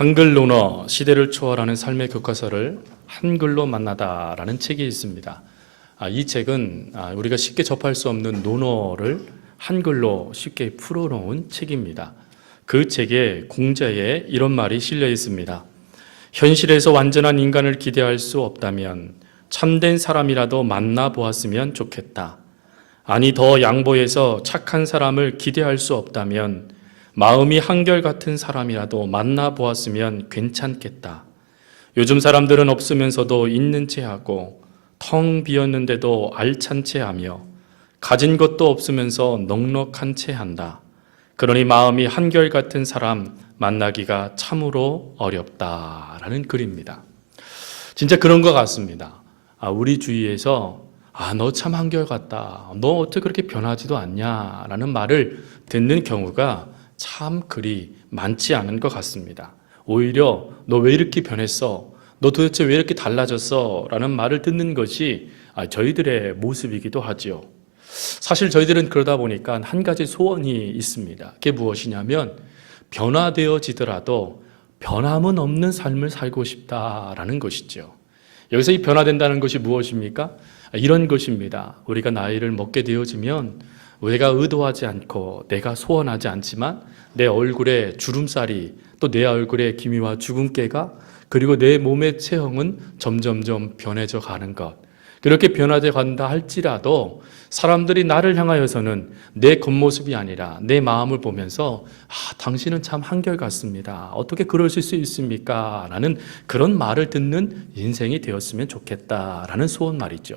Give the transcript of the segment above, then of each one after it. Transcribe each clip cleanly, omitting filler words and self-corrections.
한글 논어 시대를 초월하는 삶의 교과서를 한글로 만나다라는 책이 있습니다. 이 책은 우리가 쉽게 접할 수 없는 논어를 한글로 쉽게 풀어놓은 책입니다. 그 책의 공자에 이런 말이 실려 있습니다. 현실에서 완전한 인간을 기대할 수 없다면 참된 사람이라도 만나보았으면 좋겠다. 아니 더 양보해서 착한 사람을 기대할 수 없다면 마음이 한결같은 사람이라도 만나보았으면 괜찮겠다. 요즘 사람들은 없으면서도 있는 채 하고 텅 비었는데도 알찬 채 하며 가진 것도 없으면서 넉넉한 채 한다. 그러니 마음이 한결같은 사람 만나기가 참으로 어렵다라는 글입니다. 진짜 그런 것 같습니다. 우리 주위에서 너 참 한결같다. 너 어떻게 그렇게 변하지도 않냐라는 말을 듣는 경우가 참 그리 많지 않은 것 같습니다. 오히려 너 왜 이렇게 변했어? 너 도대체 왜 이렇게 달라졌어? 라는 말을 듣는 것이 저희들의 모습이기도 하죠. 사실 저희들은 그러다 보니까 한 가지 소원이 있습니다. 그게 무엇이냐면 변화되어지더라도 변함은 없는 삶을 살고 싶다라는 것이죠. 여기서 이 변화된다는 것이 무엇입니까? 이런 것입니다. 우리가 나이를 먹게 되어지면 내가 의도하지 않고 내가 소원하지 않지만 내 얼굴에 주름살이 또 내 얼굴에 기미와 주근깨가 그리고 내 몸의 체형은 점점점 변해져 가는 것. 그렇게 변화돼 간다 할지라도 사람들이 나를 향하여서는 내 겉모습이 아니라 내 마음을 보면서 당신은 참 한결같습니다. 어떻게 그러실 수 있습니까? 라는 그런 말을 듣는 인생이 되었으면 좋겠다라는 소원 말이죠.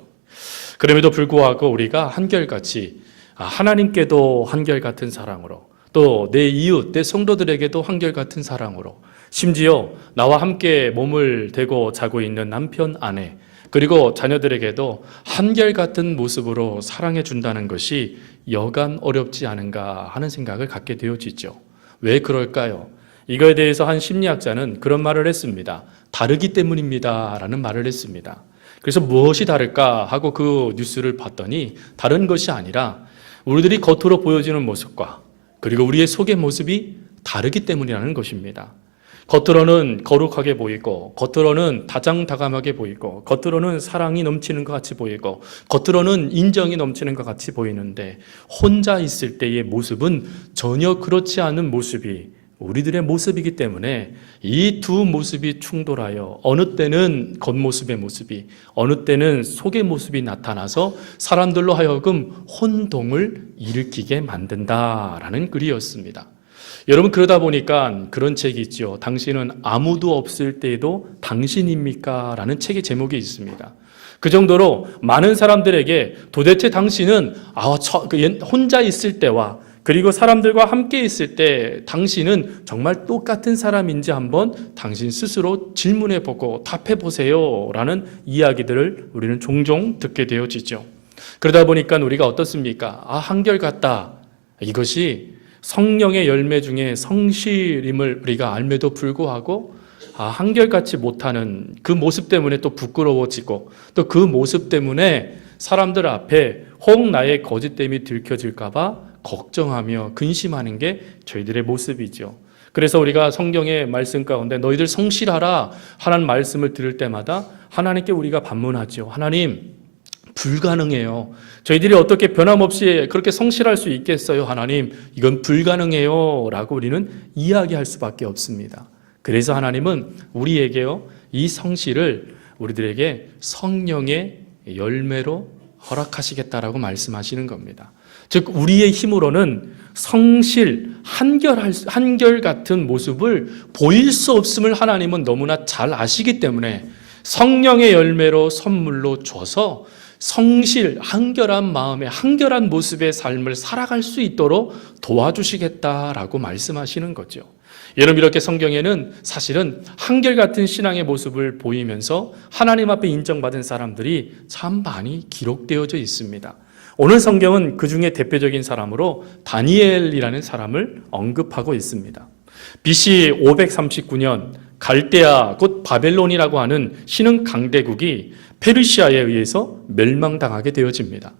그럼에도 불구하고 우리가 한결같이 하나님께도 한결같은 사랑으로 또 내 이웃, 내 성도들에게도 한결같은 사랑으로 심지어 나와 함께 몸을 대고 자고 있는 남편, 아내 그리고 자녀들에게도 한결같은 모습으로 사랑해 준다는 것이 여간 어렵지 않은가 하는 생각을 갖게 되어지죠. 왜 그럴까요? 이거에 대해서 한 심리학자는 그런 말을 했습니다. 다르기 때문입니다 라는 말을 했습니다. 그래서 무엇이 다를까 하고 그 뉴스를 봤더니 다른 것이 아니라 우리들이 겉으로 보여지는 모습과 그리고 우리의 속의 모습이 다르기 때문이라는 것입니다. 겉으로는 거룩하게 보이고 겉으로는 다정다감하게 보이고 겉으로는 사랑이 넘치는 것 같이 보이고 겉으로는 인정이 넘치는 것 같이 보이는데 혼자 있을 때의 모습은 전혀 그렇지 않은 모습이 우리들의 모습이기 때문에 이 두 모습이 충돌하여 어느 때는 겉모습의 모습이 어느 때는 속의 모습이 나타나서 사람들로 하여금 혼동을 일으키게 만든다라는 글이었습니다. 여러분 그러다 보니까 그런 책이 있죠. 당신은 아무도 없을 때에도 당신입니까? 라는 책의 제목이 있습니다. 그 정도로 많은 사람들에게 도대체 당신은 혼자 있을 때와 그리고 사람들과 함께 있을 때 당신은 정말 똑같은 사람인지 한번 당신 스스로 질문해 보고 답해 보세요 라는 이야기들을 우리는 종종 듣게 되어지죠. 그러다 보니까 우리가 어떻습니까? 한결같다. 이것이 성령의 열매 중에 성실임을 우리가 알매도 불구하고 한결같이 못하는 그 모습 때문에 또 부끄러워지고 또 그 모습 때문에 사람들 앞에 혹 나의 거짓됨이 들켜질까 봐 걱정하며 근심하는 게 저희들의 모습이죠. 그래서 우리가 성경의 말씀 가운데 너희들 성실하라 하는 말씀을 들을 때마다 하나님께 우리가 반문하죠. 하나님 불가능해요. 저희들이 어떻게 변함없이 그렇게 성실할 수 있겠어요? 하나님 이건 불가능해요 라고 우리는 이야기할 수밖에 없습니다. 그래서 하나님은 우리에게요 이 성실을 우리들에게 성령의 열매로 허락하시겠다라고 말씀하시는 겁니다. 즉 우리의 힘으로는 성실, 한결 같은 모습을 보일 수 없음을 하나님은 너무나 잘 아시기 때문에 성령의 열매로 선물로 줘서 성실, 한결한 마음의 한결한 모습의 삶을 살아갈 수 있도록 도와주시겠다라고 말씀하시는 거죠. 여러분 이렇게 성경에는 사실은 한결같은 신앙의 모습을 보이면서 하나님 앞에 인정받은 사람들이 참 많이 기록되어져 있습니다. 오늘 성경은 그 중에 대표적인 사람으로 다니엘이라는 사람을 언급하고 있습니다. BC 539년 갈대아 곧 바벨론이라고 하는 신흥 강대국이 페르시아에 의해서 멸망당하게 되어집니다.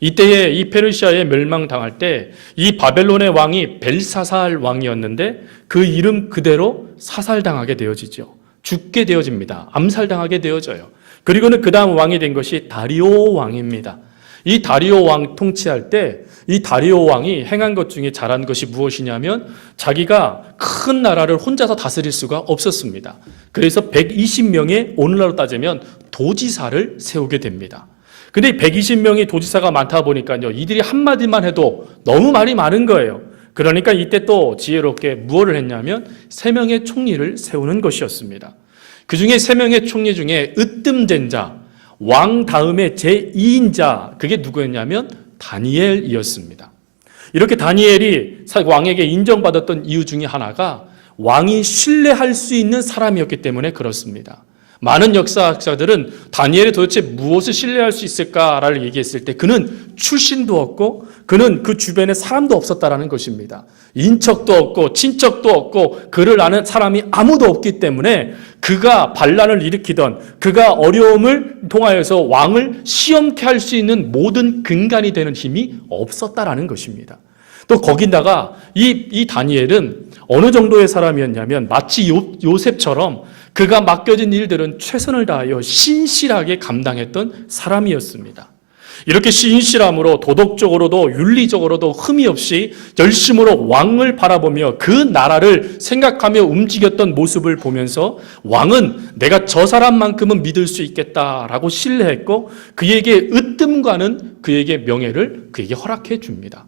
이때에 이 페르시아에 멸망당할 때 이 바벨론의 왕이 벨사살 왕이었는데 그 이름 그대로 사살당하게 되어지죠. 죽게 되어집니다. 암살당하게 되어져요. 그리고는 그 다음 왕이 된 것이 다리오 왕입니다. 이 다리오 왕 통치할 때 이 다리오 왕이 행한 것 중에 잘한 것이 무엇이냐면 자기가 큰 나라를 혼자서 다스릴 수가 없었습니다. 그래서 120명의 오늘날로 따지면 도지사를 세우게 됩니다. 근데 120명의 도지사가 많다 보니까요, 이들이 한마디만 해도 너무 말이 많은 거예요. 그러니까 이때 또 지혜롭게 무엇을 했냐면 3명의 총리를 세우는 것이었습니다. 그 중에 3명의 총리 중에 으뜸된 자, 왕 다음에 제2인자, 그게 누구였냐면 다니엘이었습니다. 이렇게 다니엘이 왕에게 인정받았던 이유 중에 하나가 왕이 신뢰할 수 있는 사람이었기 때문에 그렇습니다. 많은 역사학자들은 다니엘이 도대체 무엇을 신뢰할 수 있을까를 얘기했을 때 그는 출신도 없고 그는 그 주변에 사람도 없었다라는 것입니다. 인척도 없고 친척도 없고 그를 아는 사람이 아무도 없기 때문에 그가 반란을 일으키던 그가 어려움을 통하여서 왕을 시험케 할 수 있는 모든 근간이 되는 힘이 없었다라는 것입니다. 또 거기다가 이 다니엘은 어느 정도의 사람이었냐면 마치 요셉처럼 그가 맡겨진 일들은 최선을 다하여 신실하게 감당했던 사람이었습니다. 이렇게 신실함으로 도덕적으로도 윤리적으로도 흠이 없이 열심으로 왕을 바라보며 그 나라를 생각하며 움직였던 모습을 보면서 왕은 내가 저 사람만큼은 믿을 수 있겠다라고 신뢰했고 그에게 으뜸과는 그에게 명예를 그에게 허락해 줍니다.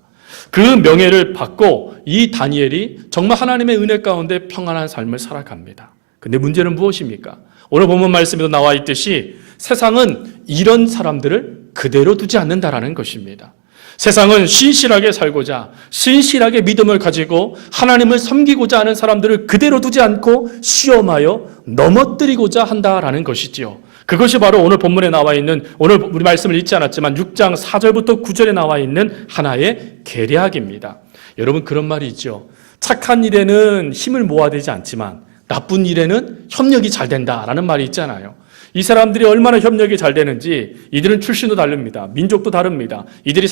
그 명예를 받고 이 다니엘이 정말 하나님의 은혜 가운데 평안한 삶을 살아갑니다. 근데 문제는 무엇입니까? 오늘 본문 말씀에도 나와 있듯이 세상은 이런 사람들을 그대로 두지 않는다라는 것입니다. 세상은 신실하게 살고자 신실하게 믿음을 가지고 하나님을 섬기고자 하는 사람들을 그대로 두지 않고 시험하여 넘어뜨리고자 한다라는 것이지요. 그것이 바로 오늘 본문에 나와 있는, 오늘 우리 말씀을 읽지 않았지만 6장 4절부터 9절에 나와 있는 하나의 계략입니다. 여러분, 그런 말이 있죠. 착한 일에는 힘을 모아야 되지 않지만 나쁜 일에는 협력이 잘 된다라는 말이 있잖아요. 이 사람들이 얼마나 협력이 잘 되는지 이들은 출신도 다릅니다. 민족도 다릅니다. 이들이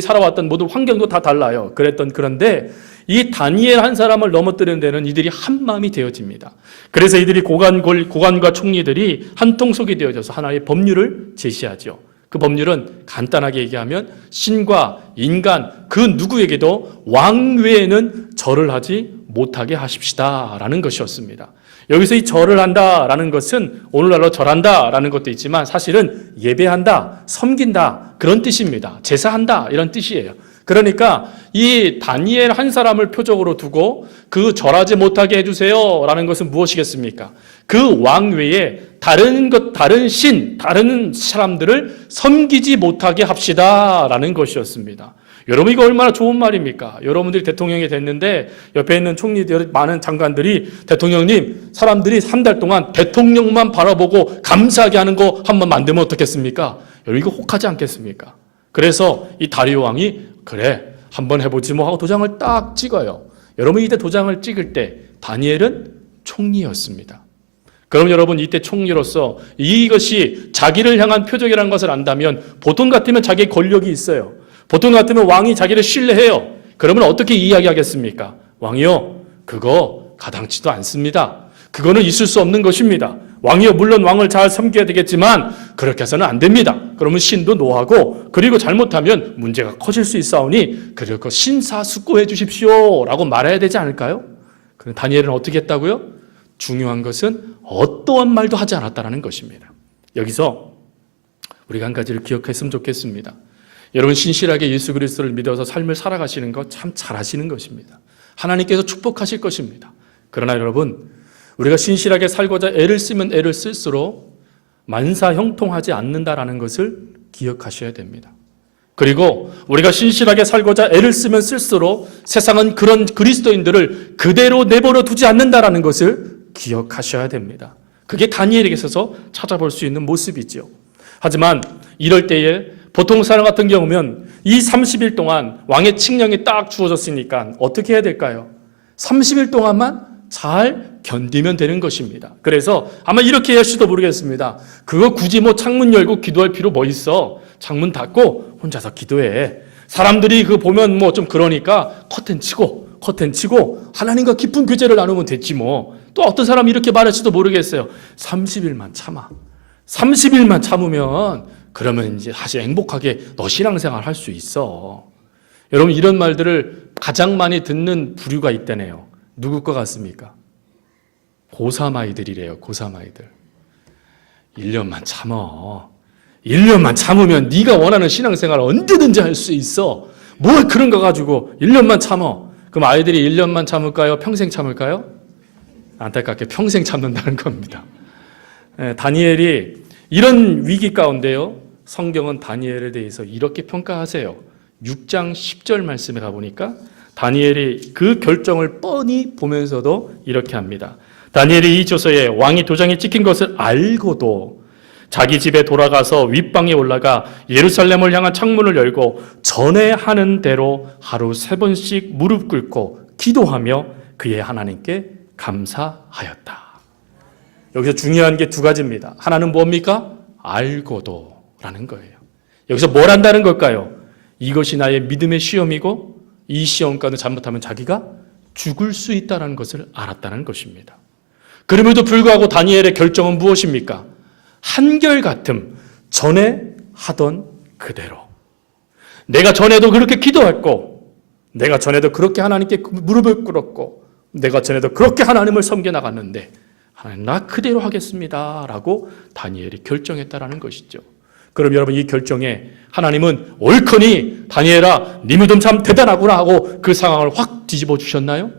살아왔던 모든 환경도 다 달라요. 그런데 이 다니엘 한 사람을 넘어뜨리는 데는 이들이 한 마음이 되어집니다. 그래서 이들이 고관과 총리들이 한 통속이 되어져서 하나의 법률을 제시하죠. 그 법률은 간단하게 얘기하면 신과 인간 그 누구에게도 왕 외에는 절을 하지 못하게 하십시다라는 것이었습니다. 여기서 이 절을 한다라는 것은 오늘날로 절한다라는 것도 있지만 사실은 예배한다, 섬긴다 그런 뜻입니다. 제사한다 이런 뜻이에요. 그러니까 이 다니엘 한 사람을 표적으로 두고 그 절하지 못하게 해주세요라는 것은 무엇이겠습니까? 그 왕 외에 다른 사람들을 섬기지 못하게 합시다라는 것이었습니다. 여러분, 이거 얼마나 좋은 말입니까? 여러분들이 대통령이 됐는데 옆에 있는 총리들, 많은 장관들이 대통령님, 사람들이 3달 동안 대통령만 바라보고 감사하게 하는 거 한번 만들면 어떻겠습니까? 여러분, 이거 혹하지 않겠습니까? 그래서 이 다리오 왕이 그래 한번 해보지 뭐 하고 도장을 딱 찍어요. 여러분, 이때 도장을 찍을 때 다니엘은 총리였습니다. 그럼 여러분, 이때 총리로서 이것이 자기를 향한 표적이라는 것을 안다면 보통 같으면 자기의 권력이 있어요. 보통 같으면 왕이 자기를 신뢰해요. 그러면 어떻게 이야기하겠습니까? 왕이요, 그거 가당치도 않습니다. 그거는 있을 수 없는 것입니다. 왕이요, 물론 왕을 잘 섬겨야 되겠지만 그렇게 해서는 안 됩니다. 그러면 신도 노하고 그리고 잘못하면 문제가 커질 수 있사오니 그리고 신사숙고해 주십시오 라고 말해야 되지 않을까요? 그런데 다니엘은 어떻게 했다고요? 중요한 것은 어떠한 말도 하지 않았다는 것입니다. 여기서 우리가 한 가지를 기억했으면 좋겠습니다. 여러분, 신실하게 예수 그리스도를 믿어서 삶을 살아가시는 것 참 잘하시는 것입니다. 하나님께서 축복하실 것입니다. 그러나 여러분, 우리가 신실하게 살고자 애를 쓰면 애를 쓸수록 만사 형통하지 않는다라는 것을 기억하셔야 됩니다. 그리고 우리가 신실하게 살고자 애를 쓰면 쓸수록 세상은 그런 그리스도인들을 그대로 내버려 두지 않는다라는 것을 기억하셔야 됩니다. 그게 다니엘에게 있어서 찾아볼 수 있는 모습이죠. 하지만 이럴 때에 보통 사람 같은 경우면 이 30일 동안 왕의 칙령이 딱 주어졌으니까 어떻게 해야 될까요? 30일 동안만 잘 견디면 되는 것입니다. 그래서 아마 이렇게 하실지도 모르겠습니다. 그거 굳이 뭐 창문 열고 기도할 필요 뭐 있어? 창문 닫고 혼자서 기도해. 사람들이 그거 보면 뭐 좀 그러니까 커튼 치고 하나님과 깊은 교제를 나누면 됐지 뭐. 또 어떤 사람이 이렇게 말할지도 모르겠어요. 30일만 참아. 30일만 참으면 그러면 이제 다시 행복하게 너 신앙생활 할 수 있어. 여러분 이런 말들을 가장 많이 듣는 부류가 있다네요. 누구 것 같습니까? 고3 아이들이래요. 고3 아이들. 1년만 참어. 1년만 참으면 네가 원하는 신앙생활 언제든지 할 수 있어. 뭘 그런 거 가지고 1년만 참어. 그럼 아이들이 1년만 참을까요? 평생 참을까요? 안타깝게 평생 참는다는 겁니다. 다니엘이 이런 위기 가운데요. 성경은 다니엘에 대해서 이렇게 평가하세요. 6장 10절 말씀에 가보니까 다니엘이 그 결정을 뻔히 보면서도 이렇게 합니다. 다니엘이 이 조서에 왕이 도장에 찍힌 것을 알고도 자기 집에 돌아가서 윗방에 올라가 예루살렘을 향한 창문을 열고 전에 하는 대로 하루 3번씩 무릎 꿇고 기도하며 그의 하나님께 감사하였다. 여기서 중요한 게 2가지입니다. 하나는 뭡니까? 알고도 라는 거예요. 여기서 뭘 한다는 걸까요? 이것이 나의 믿음의 시험이고 이 시험 가운데 잘못하면 자기가 죽을 수 있다는 것을 알았다는 것입니다. 그럼에도 불구하고 다니엘의 결정은 무엇입니까? 한결같음, 전에 하던 그대로. 내가 전에도 그렇게 기도했고, 내가 전에도 그렇게 하나님께 무릎을 꿇었고, 내가 전에도 그렇게 하나님을 섬겨나갔는데 하나님 나 그대로 하겠습니다 라고 다니엘이 결정했다라는 것이죠. 그럼 여러분 이 결정에 하나님은 옳거니 다니엘아 네 믿음 참 대단하구나 하고 그 상황을 확 뒤집어 주셨나요?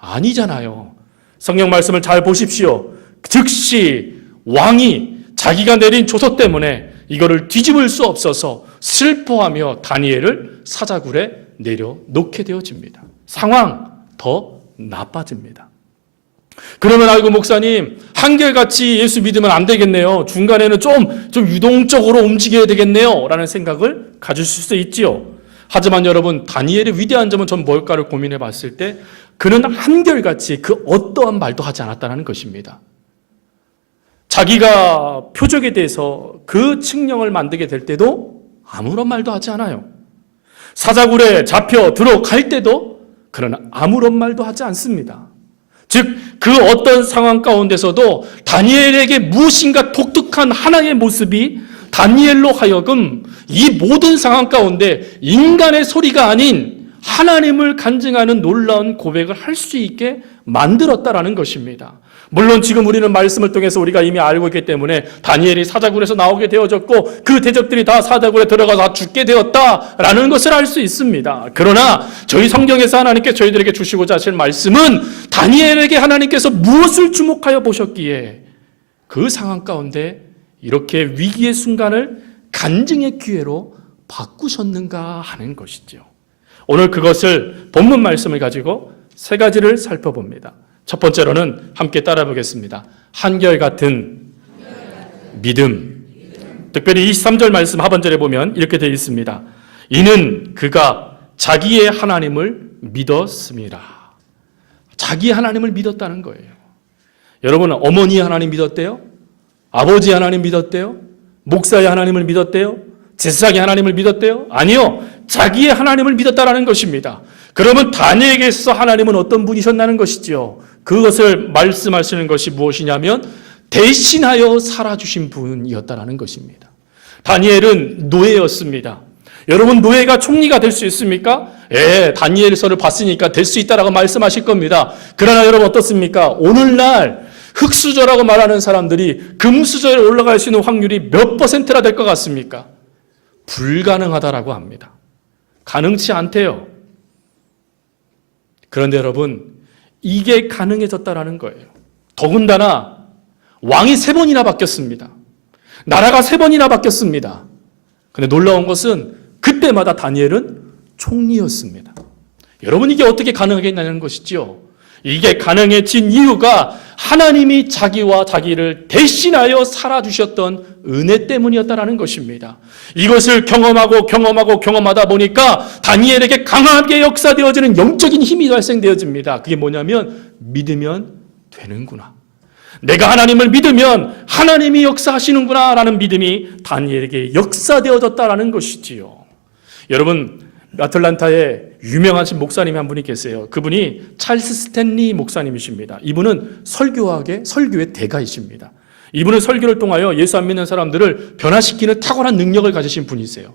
아니잖아요. 성경 말씀을 잘 보십시오. 즉시 왕이 자기가 내린 조서 때문에 이거를 뒤집을 수 없어서 슬퍼하며 다니엘을 사자굴에 내려놓게 되어집니다. 상황 더 나빠집니다. 그러면 아이고 목사님 한결같이 예수 믿으면 안 되겠네요. 중간에는 좀 유동적으로 움직여야 되겠네요 라는 생각을 가지실 수 있지요. 하지만 여러분 다니엘의 위대한 점은 전 뭘까를 고민해 봤을 때 그는 한결같이 그 어떠한 말도 하지 않았다는 것입니다. 자기가 표적에 대해서 그 칙령을 만들게 될 때도 아무런 말도 하지 않아요. 사자굴에 잡혀 들어갈 때도 그러나 아무런 말도 하지 않습니다. 즉 그 어떤 상황 가운데서도 다니엘에게 무엇인가 독특한 하나의 모습이 다니엘로 하여금 이 모든 상황 가운데 인간의 소리가 아닌 하나님을 간증하는 놀라운 고백을 할 수 있게 만들었다라는 것입니다. 물론 지금 우리는 말씀을 통해서 우리가 이미 알고 있기 때문에 다니엘이 사자굴에서 나오게 되어졌고 그 대적들이 다 사자굴에 들어가서 다 죽게 되었다라는 것을 알 수 있습니다. 그러나 저희 성경에서 하나님께 저희들에게 주시고자 하실 말씀은 다니엘에게 하나님께서 무엇을 주목하여 보셨기에 그 상황 가운데 이렇게 위기의 순간을 간증의 기회로 바꾸셨는가 하는 것이죠. 오늘 그것을 본문 말씀을 가지고 3가지를 살펴봅니다. 첫 번째로는 함께 따라 보겠습니다. 한결같은 믿음. 특별히 23절 말씀 하반절에 보면 이렇게 되어 있습니다. 이는 그가 자기의 하나님을 믿었습니다. 자기 하나님을 믿었다는 거예요. 여러분 어머니 하나님 믿었대요? 아버지 하나님 믿었대요? 목사의 하나님을 믿었대요? 제사장의 하나님을 믿었대요? 아니요. 자기의 하나님을 믿었다라는 것입니다. 그러면 다니엘에게서 하나님은 어떤 분이셨다는 것이지요. 그것을 말씀하시는 것이 무엇이냐면 대신하여 살아주신 분이었다라는 것입니다. 다니엘은 노예였습니다. 여러분 노예가 총리가 될 수 있습니까? 다니엘서를 봤으니까 될 수 있다라고 말씀하실 겁니다. 그러나 여러분 어떻습니까? 오늘날 흙수저라고 말하는 사람들이 금수저에 올라갈 수 있는 확률이 몇 %나 될 것 같습니까? 불가능하다라고 합니다. 가능치 않대요. 그런데 여러분 이게 가능해졌다라는 거예요. 더군다나 왕이 3번이나 바뀌었습니다. 나라가 3번이나 바뀌었습니다. 그런데 놀라운 것은 그때마다 다니엘은 총리였습니다. 여러분 이게 어떻게 가능하겠냐는 것이지요. 이게 가능해진 이유가 하나님이 자기와 자기를 대신하여 살아주셨던 은혜 때문이었다라는 것입니다. 이것을 경험하다 보니까 다니엘에게 강하게 역사되어지는 영적인 힘이 발생되어집니다. 그게 뭐냐면 믿으면 되는구나. 내가 하나님을 믿으면 하나님이 역사하시는구나 라는 믿음이 다니엘에게 역사되어졌다라는 것이지요. 여러분, 아틀란타에 유명하신 목사님이 한 분이 계세요. 그분이 찰스 스탠리 목사님이십니다. 이분은 설교의 대가이십니다. 이분은 설교를 통하여 예수 안 믿는 사람들을 변화시키는 탁월한 능력을 가지신 분이세요.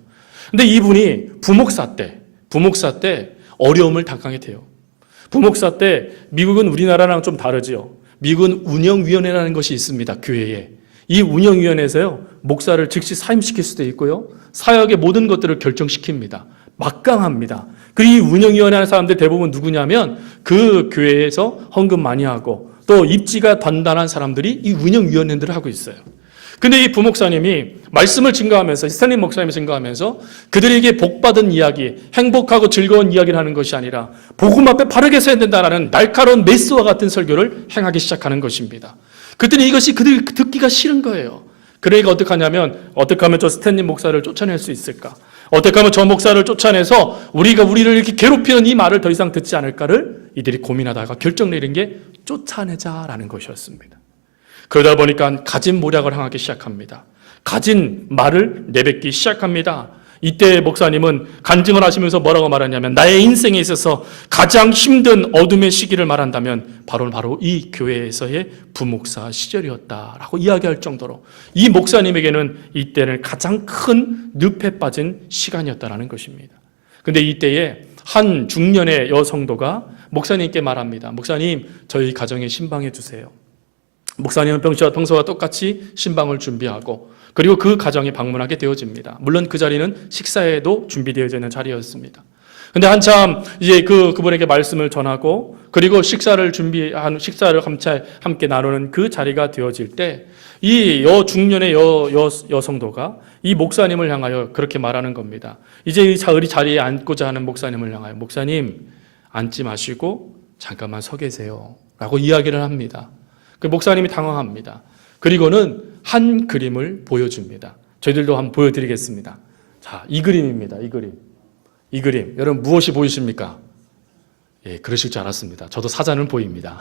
근데 이분이 부목사 때 어려움을 당하게 돼요. 부목사 때 미국은 우리나라랑 좀 다르죠. 미국은 운영위원회라는 것이 있습니다. 교회에. 이 운영위원회에서요, 목사를 즉시 사임시킬 수도 있고요, 사역의 모든 것들을 결정시킵니다. 막강합니다. 그리고 이 운영위원회 하는 사람들 대부분 누구냐면 그 교회에서 헌금 많이 하고 또 입지가 단단한 사람들이 이 운영위원회들을 하고 있어요. 근데 이 부목사님이 말씀을 증거하면서, 스탠리 목사님이 증거하면서 그들에게 복받은 이야기, 행복하고 즐거운 이야기를 하는 것이 아니라 복음 앞에 바르게 서야 된다는 날카로운 메스와 같은 설교를 행하기 시작하는 것입니다. 그랬더니 이것이 그들 듣기가 싫은 거예요. 그러니까 어떻게 하냐면, 어떻게 하면 저 스탠리 목사를 쫓아낼 수 있을까? 어떻게 하면 저 목사를 쫓아내서 우리를 이렇게 괴롭히는 이 말을 더 이상 듣지 않을까를 이들이 고민하다가 결정 내린 게 쫓아내자라는 것이었습니다. 그러다 보니까 가진 모략을 행하기 시작합니다. 가진 말을 내뱉기 시작합니다. 이때 목사님은 간증을 하시면서 뭐라고 말하냐면, 나의 인생에 있어서 가장 힘든 어둠의 시기를 말한다면 바로 이 교회에서의 부목사 시절이었다라고 이야기할 정도로 이 목사님에게는 이때는 가장 큰 늪에 빠진 시간이었다라는 것입니다. 근데 이때에 한 중년의 여성도가 목사님께 말합니다. 목사님, 저희 가정에 신방해 주세요. 목사님은 평소와 똑같이 신방을 준비하고 그리고 그 가정에 방문하게 되어집니다. 물론 그 자리는 식사에도 준비되어져 있는 자리였습니다. 근데 한참 이제 그분에게 말씀을 전하고 그리고 식사를 함께 나누는 그 자리가 되어질 때 이 중년의 여성도가 이 목사님을 향하여 그렇게 말하는 겁니다. 이제 이 자리에 앉고자 하는 목사님을 향하여, 목사님, 앉지 마시고 잠깐만 서 계세요 라고 이야기를 합니다. 그 목사님이 당황합니다. 그리고는 한 그림을 보여줍니다. 저희들도 한번 보여드리겠습니다. 자, 이 그림입니다. 이 그림. 여러분 무엇이 보이십니까? 예, 그러실 줄 알았습니다. 저도 사자는 보입니다.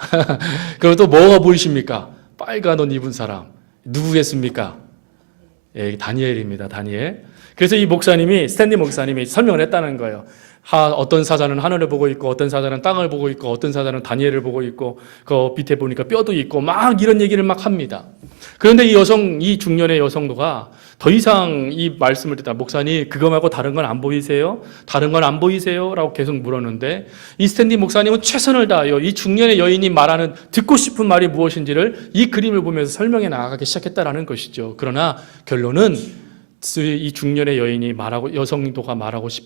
그럼 또 뭐가 보이십니까? 빨간 옷 입은 사람. 누구겠습니까? 예, 다니엘입니다. 다니엘. 그래서 이 스탠리 목사님이 설명을 했다는 거예요. 어떤 사자는 하늘을 보고 있고, 어떤 사자는 땅을 보고 있고, 어떤 사자는 다니엘을 보고 있고, 그 밑에 보니까 뼈도 있고, 막 이런 얘기를 막 합니다. 그런데 이 중년의 여성도가 더 이상 이 말씀을 듣다, 목사님, 그거 말고 다른 건 안 보이세요? 다른 건 안 보이세요? 라고 계속 물었는데, 이 스탠리 목사님은 최선을 다하여 이 중년의 여인이 말하는 듣고 싶은 말이 무엇인지를 이 그림을 보면서 설명해 나가기 시작했다라는 것이죠. 그러나 결론은 이 중년의 여성도가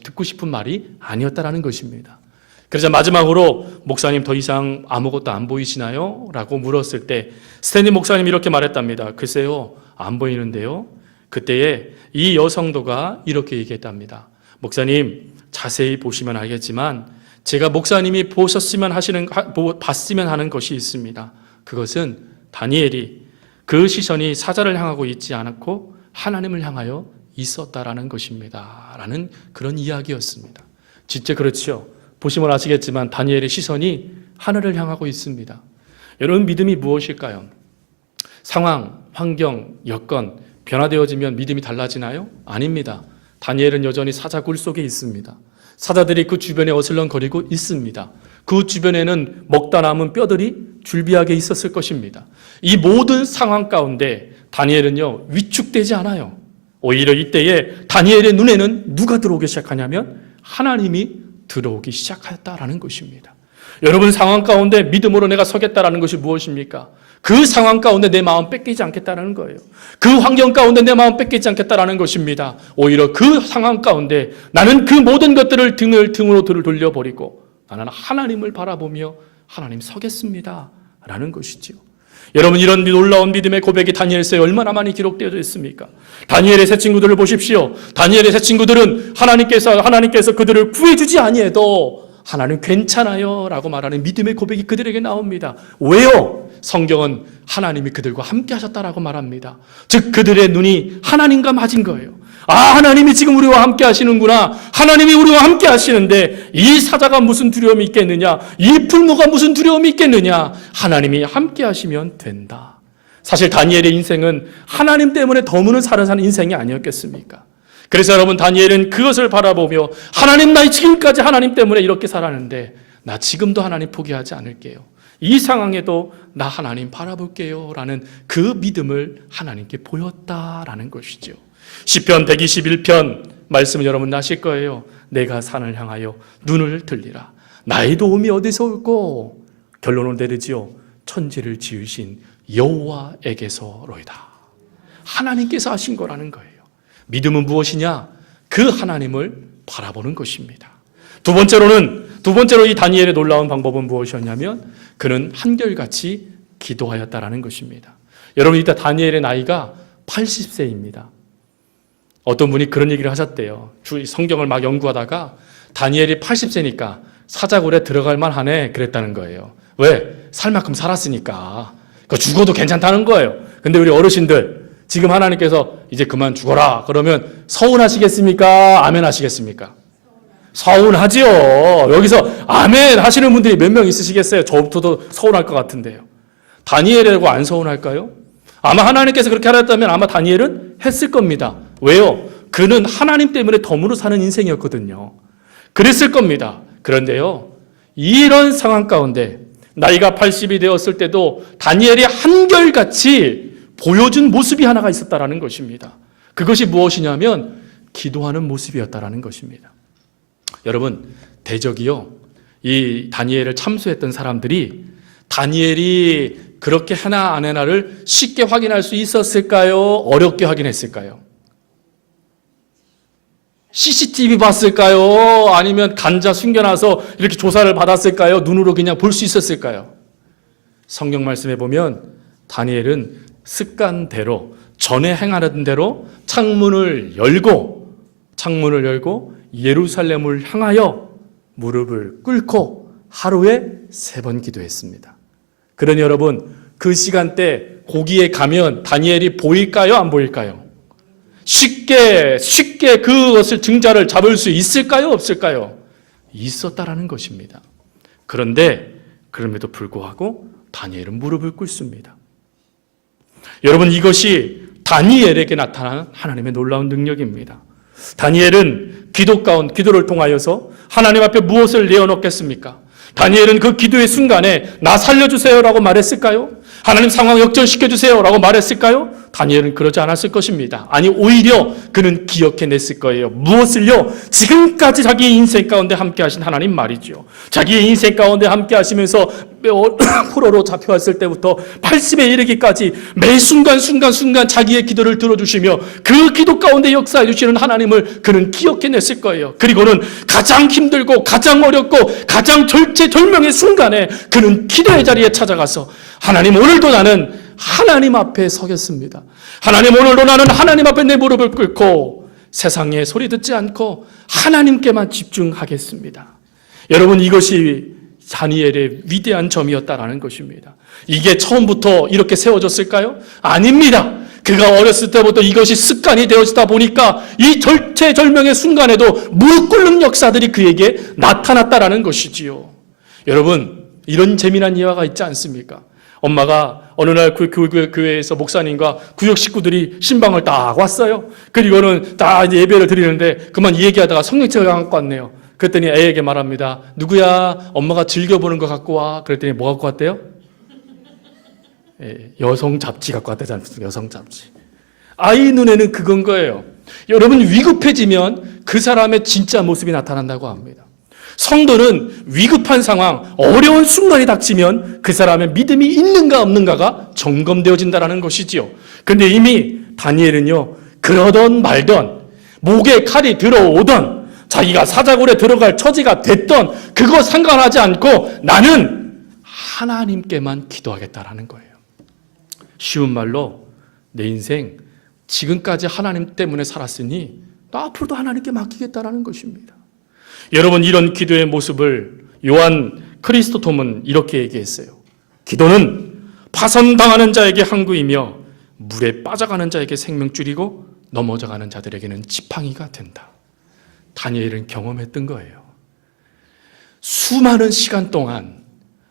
듣고 싶은 말이 아니었다라는 것입니다. 그래서 마지막으로, 목사님 더 이상 아무것도 안 보이시나요? 라고 물었을 때 스탠리 목사님이 이렇게 말했답니다. 글쎄요, 안 보이는데요. 그때에 이 여성도가 이렇게 얘기했답니다. 목사님, 자세히 보시면 알겠지만 제가 목사님이 봤으면 하는 것이 있습니다. 그것은 다니엘이 그 시선이 사자를 향하고 있지 않고 하나님을 향하여 있었다라는 것입니다. 라는 그런 이야기였습니다. 진짜 그렇죠. 보시면 아시겠지만 다니엘의 시선이 하늘을 향하고 있습니다. 여러분, 믿음이 무엇일까요? 상황, 환경, 여건 변화되어지면 믿음이 달라지나요? 아닙니다. 다니엘은 여전히 사자 굴 속에 있습니다. 사자들이 그 주변에 어슬렁거리고 있습니다. 그 주변에는 먹다 남은 뼈들이 줄비하게 있었을 것입니다. 이 모든 상황 가운데 다니엘은요, 위축되지 않아요. 오히려 이때에 다니엘의 눈에는 누가 들어오기 시작하냐면 하나님이 들어오기 시작했다라는 것입니다. 여러분, 상황 가운데 믿음으로 내가 서겠다라는 것이 무엇입니까? 그 상황 가운데 내 마음 뺏기지 않겠다는 거예요. 그 환경 가운데 내 마음 뺏기지 않겠다라는 것입니다. 오히려 그 상황 가운데 나는 그 모든 것들을 등으로 돌려버리고 나는 하나님을 바라보며 하나님 서겠습니다 라는 것이지요. 여러분, 이런 놀라운 믿음의 고백이 다니엘서에 얼마나 많이 기록되어져 있습니까? 다니엘의 세 친구들을 보십시오. 다니엘의 세 친구들은 하나님께서 그들을 구해주지 아니해도 하나님 괜찮아요 라고 말하는 믿음의 고백이 그들에게 나옵니다. 왜요? 성경은 하나님이 그들과 함께 하셨다라고 말합니다. 즉 그들의 눈이 하나님과 맞은 거예요. 아, 하나님이 지금 우리와 함께 하시는구나. 하나님이 우리와 함께 하시는데 이 사자가 무슨 두려움이 있겠느냐? 이 풀무가 무슨 두려움이 있겠느냐? 하나님이 함께 하시면 된다. 사실 다니엘의 인생은 하나님 때문에 더무는 사는 인생이 아니었겠습니까? 그래서 여러분, 다니엘은 그것을 바라보며 하나님, 나 지금까지 하나님 때문에 이렇게 살았는데 나 지금도 하나님 포기하지 않을게요. 이 상황에도 나 하나님 바라볼게요 라는 그 믿음을 하나님께 보였다라는 것이죠. 시편 121편 말씀을 여러분 아실 거예요. 내가 산을 향하여 눈을 들리라. 나의 도움이 어디서 올꼬? 결론을 내리지요. 천지를 지으신 여호와에게서로이다. 하나님께서 하신 거라는 거예요. 믿음은 무엇이냐? 그 하나님을 바라보는 것입니다. 두 번째로 이 다니엘의 놀라운 방법은 무엇이었냐면 그는 한결같이 기도하였다라는 것입니다. 여러분, 이때 다니엘의 나이가 80세입니다. 어떤 분이 그런 얘기를 하셨대요. 성경을 막 연구하다가 다니엘이 80세니까 사자굴에 들어갈 만하네 그랬다는 거예요. 왜? 살 만큼 살았으니까. 죽어도 괜찮다는 거예요. 근데 우리 어르신들, 지금 하나님께서 이제 그만 죽어라 그러면 서운하시겠습니까? 아멘 하시겠습니까? 서운하지요. 여기서 아멘 하시는 분들이 몇 명 있으시겠어요? 저부터도 서운할 것 같은데요. 다니엘이라고 안 서운할까요? 아마 하나님께서 그렇게 하랬다면 아마 다니엘은 했을 겁니다. 왜요? 그는 하나님 때문에 덤으로 사는 인생이었거든요. 그랬을 겁니다. 그런데요, 이런 상황 가운데 나이가 80이 되었을 때도 다니엘이 한결같이 보여준 모습이 하나가 있었다라는 것입니다. 그것이 무엇이냐면 기도하는 모습이었다라는 것입니다. 여러분, 대적이요, 이 다니엘을 참수했던 사람들이 다니엘이 그렇게 해나 안 해나를 쉽게 확인할 수 있었을까요? 어렵게 확인했을까요? CCTV 봤을까요? 아니면 간자 숨겨놔서 이렇게 조사를 받았을까요? 눈으로 그냥 볼 수 있었을까요? 성경 말씀에 보면 다니엘은 습관대로 전에 행하던 대로 창문을 열고 예루살렘을 향하여 무릎을 꿇고 하루에 3번 기도했습니다. 그러니 여러분, 그 시간대 거기에 가면 다니엘이 보일까요? 안 보일까요? 쉽게 그것을 증자를 잡을 수 있을까요? 없을까요? 있었다라는 것입니다. 그런데 그럼에도 불구하고 다니엘은 무릎을 꿇습니다. 여러분, 이것이 다니엘에게 나타난 하나님의 놀라운 능력입니다. 다니엘은 기도를 통하여서 하나님 앞에 무엇을 내어놓겠습니까? 다니엘은 그 기도의 순간에 나 살려주세요라고 말했을까요? 하나님 상황 역전시켜주세요라고 말했을까요? 다니엘은 그러지 않았을 것입니다. 아니, 오히려 그는 기억해냈을 거예요. 무엇을요? 지금까지 자기의 인생 가운데 함께 하신 하나님 말이죠. 자기의 인생 가운데 함께 하시면서 포로로 잡혀왔을 때부터 80에 이르기까지 매 순간 자기의 기도를 들어주시며 그 기도 가운데 역사해 주시는 하나님을 그는 기억해냈을 거예요. 그리고는 가장 힘들고 가장 어렵고 가장 절체절명의 순간에 그는 기도의 자리에 찾아가서 하나님, 오늘도 나는 하나님 앞에 서겠습니다. 하나님, 오늘도 나는 하나님 앞에 내 무릎을 꿇고 세상의 소리 듣지 않고 하나님께만 집중하겠습니다. 여러분, 이것이 다니엘의 위대한 점이었다라는 것입니다. 이게 처음부터 이렇게 세워졌을까요? 아닙니다. 그가 어렸을 때부터 이것이 습관이 되어지다 보니까 이 절체절명의 순간에도 무릎 꿇는 역사들이 그에게 나타났다라는 것이지요. 여러분, 이런 재미난 예화가 있지 않습니까? 엄마가 어느 날 그 교회에서 목사님과 구역 식구들이 신방을 딱 왔어요. 그리고는 다 이제 예배를 드리는데 그만 얘기하다가 성령체가 갖고 왔네요. 그랬더니 애에게 말합니다. 누구야? 엄마가 즐겨보는 거 갖고 와. 그랬더니 뭐 갖고 왔대요? 여성 잡지 갖고 왔다지 않습니까? 여성 잡지. 아이 눈에는 그건 거예요. 여러분, 위급해지면 그 사람의 진짜 모습이 나타난다고 합니다. 성도는 위급한 상황, 어려운 순간이 닥치면 그 사람의 믿음이 있는가 없는가가 점검되어진다는 것이지요. 그런데 이미 다니엘은요, 그러던 말던, 목에 칼이 들어오던, 자기가 사자굴에 들어갈 처지가 됐던, 그거 상관하지 않고 나는 하나님께만 기도하겠다라는 거예요. 쉬운 말로 내 인생 지금까지 하나님 때문에 살았으니 나 앞으로도 하나님께 맡기겠다라는 것입니다. 여러분, 이런 기도의 모습을 요한 크리스토톰은 이렇게 얘기했어요. 기도는 파선당하는 자에게 항구이며 물에 빠져가는 자에게 생명줄이고 넘어져가는 자들에게는 지팡이가 된다. 다니엘은 경험했던 거예요. 수많은 시간 동안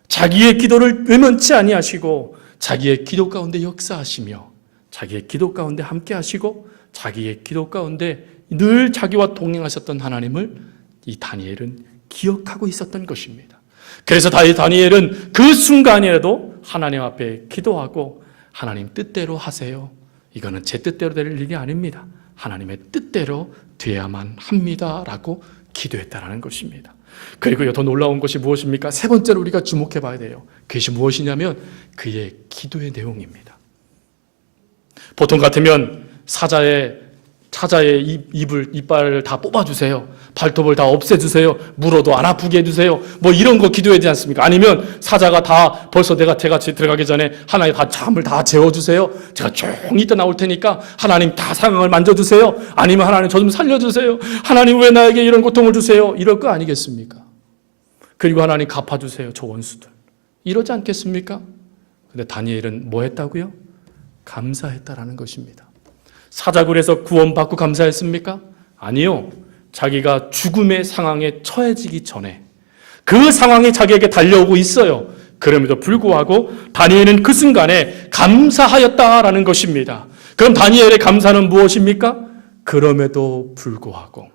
자기의 기도를 외면치 아니하시고 자기의 기도 가운데 역사하시며 자기의 기도 가운데 함께 하시고 자기의 기도 가운데 늘 자기와 동행하셨던 하나님을 이 다니엘은 기억하고 있었던 것입니다. 그래서 다니엘은 그 순간이라도 하나님 앞에 기도하고 하나님 뜻대로 하세요. 이거는 제 뜻대로 될 일이 아닙니다. 하나님의 뜻대로 돼야만 합니다라고 기도했다라는 것입니다. 그리고 더 놀라운 것이 무엇입니까? 세 번째로 우리가 주목해 봐야 돼요. 그것이 무엇이냐면 그의 기도의 내용입니다. 보통 같으면 사자의 이빨을 다 뽑아주세요. 발톱을 다 없애주세요. 물어도 안 아프게 해주세요. 뭐 이런 거 기도해야 되지 않습니까? 아니면 사자가 다 벌써 제가 들어가기 전에 하나님 다 잠을 다 재워주세요. 제가 조용히 있다 나올 테니까 하나님 다 상황을 만져주세요. 아니면 하나님 저 좀 살려주세요. 하나님 왜 나에게 이런 고통을 주세요? 이럴 거 아니겠습니까? 그리고 하나님 갚아주세요. 저 원수들. 이러지 않겠습니까? 근데 다니엘은 뭐 했다고요? 감사했다라는 것입니다. 사자굴에서 구원받고 감사했습니까? 아니요. 자기가 죽음의 상황에 처해지기 전에 그 상황이 자기에게 달려오고 있어요. 그럼에도 불구하고 다니엘은 그 순간에 감사하였다라는 것입니다. 그럼 다니엘의 감사는 무엇입니까? 그럼에도 불구하고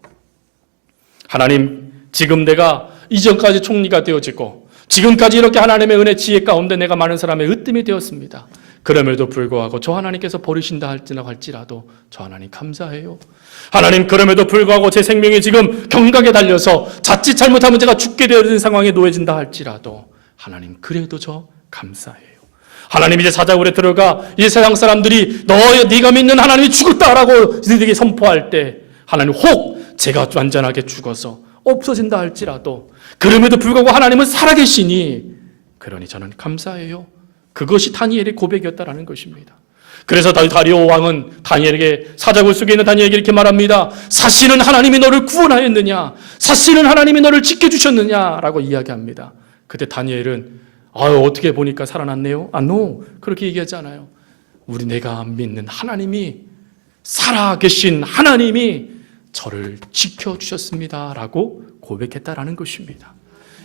하나님, 지금 내가 이전까지 총리가 되어지고 지금까지 이렇게 하나님의 은혜 지혜 가운데 내가 많은 사람의 으뜸이 되었습니다. 그럼에도 불구하고 저 하나님께서 버리신다 할지라도 저 하나님 감사해요. 하나님, 그럼에도 불구하고 제 생명이 지금 경각에 달려서 자칫 잘못하면 제가 죽게 되어진 상황에 놓여진다 할지라도 하나님, 그래도 저 감사해요. 하나님, 이제 사자굴에 들어가 이 세상 사람들이 네가 믿는 하나님이 죽었다라고 너희들에게 선포할 때 하나님, 혹 제가 완전하게 죽어서 없어진다 할지라도 그럼에도 불구하고 하나님은 살아계시니 그러니 저는 감사해요. 그것이 다니엘의 고백이었다라는 것입니다. 그래서 다리오 왕은 다니엘에게, 사자굴 속에 있는 다니엘에게 이렇게 말합니다. 사실은 하나님이 너를 구원하였느냐? 사실은 하나님이 너를 지켜주셨느냐? 라고 이야기합니다. 그때 다니엘은 어떻게 보니까 살아났네요? 노, 그렇게 얘기하지 않아요. 내가 믿는 하나님이, 살아계신 하나님이 저를 지켜주셨습니다 라고 고백했다라는 것입니다.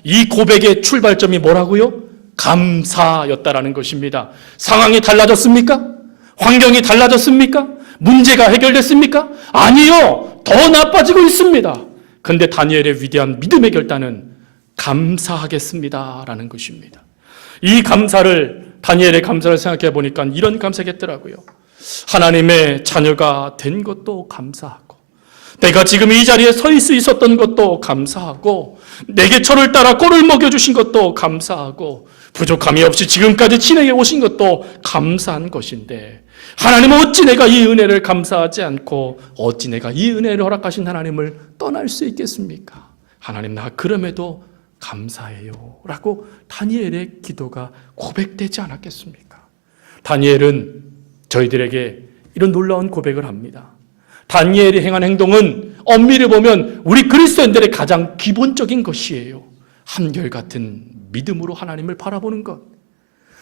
이 고백의 출발점이 뭐라고요? 감사였다라는 것입니다. 상황이 달라졌습니까? 환경이 달라졌습니까? 문제가 해결됐습니까? 아니요. 더 나빠지고 있습니다. 그런데 다니엘의 위대한 믿음의 결단은 감사하겠습니다라는 것입니다. 이 감사를, 다니엘의 감사를 생각해 보니까 이런 감사겠더라고요. 하나님의 자녀가 된 것도 감사하고, 내가 지금 이 자리에 서 있을 수 있었던 것도 감사하고, 내게 저를 따라 꼴을 먹여주신 것도 감사하고, 부족함이 없이 지금까지 진행해 오신 것도 감사한 것인데, 하나님은 어찌 내가 이 은혜를 감사하지 않고 어찌 내가 이 은혜를 허락하신 하나님을 떠날 수 있겠습니까? 하나님, 나 그럼에도 감사해요 라고 다니엘의 기도가 고백되지 않았겠습니까? 다니엘은 저희들에게 이런 놀라운 고백을 합니다. 다니엘이 행한 행동은 엄밀히 보면 우리 그리스도인들의 가장 기본적인 것이에요. 한결같은 믿음으로 하나님을 바라보는 것,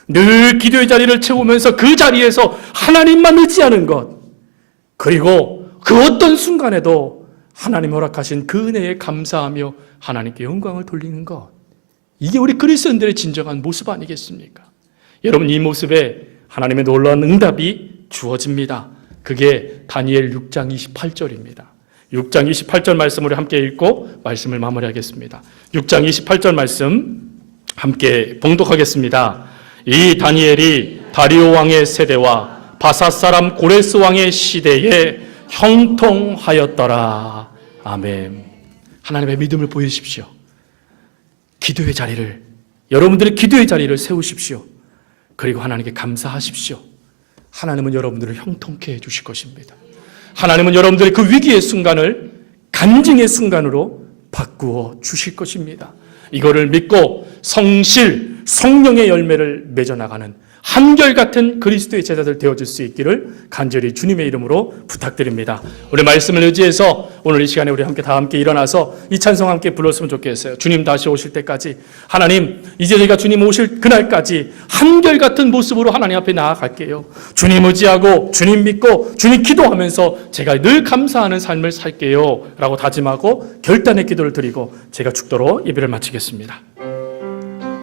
늘 기도의 자리를 채우면서 그 자리에서 하나님만 의지하는 것, 그리고 그 어떤 순간에도 하나님 허락하신 그 은혜에 감사하며 하나님께 영광을 돌리는 것, 이게 우리 그리스도인들의 진정한 모습 아니겠습니까? 여러분, 이 모습에 하나님의 놀라운 응답이 주어집니다. 그게 다니엘 6장 28절입니다. 6장 28절 말씀을 함께 읽고 말씀을 마무리하겠습니다. 6장 28절 말씀 함께 봉독하겠습니다. 이 다니엘이 다리오 왕의 세대와 바사 사람 고레스 왕의 시대에 형통하였더라. 아멘. 하나님의 믿음을 보여주십시오. 기도의 자리를, 여러분들의 기도의 자리를 세우십시오. 그리고 하나님께 감사하십시오. 하나님은 여러분들을 형통케 해주실 것입니다. 하나님은 여러분들의 그 위기의 순간을 간증의 순간으로 바꾸어 주실 것입니다. 이거를 믿고 성실, 성령의 열매를 맺어나가는 한결같은 그리스도의 제자들 되어줄 수 있기를 간절히 주님의 이름으로 부탁드립니다. 우리 말씀을 의지해서 오늘 이 시간에 우리 다 함께 일어나서 이 찬송 함께 불렀으면 좋겠어요. 주님 다시 오실 때까지, 하나님 이제 저희가 주님 오실 그날까지 한결같은 모습으로 하나님 앞에 나아갈게요. 주님 의지하고 주님 믿고 주님 기도하면서 제가 늘 감사하는 삶을 살게요 라고 다짐하고 결단의 기도를 드리고 제가 죽도록 예배를 마치겠습니다.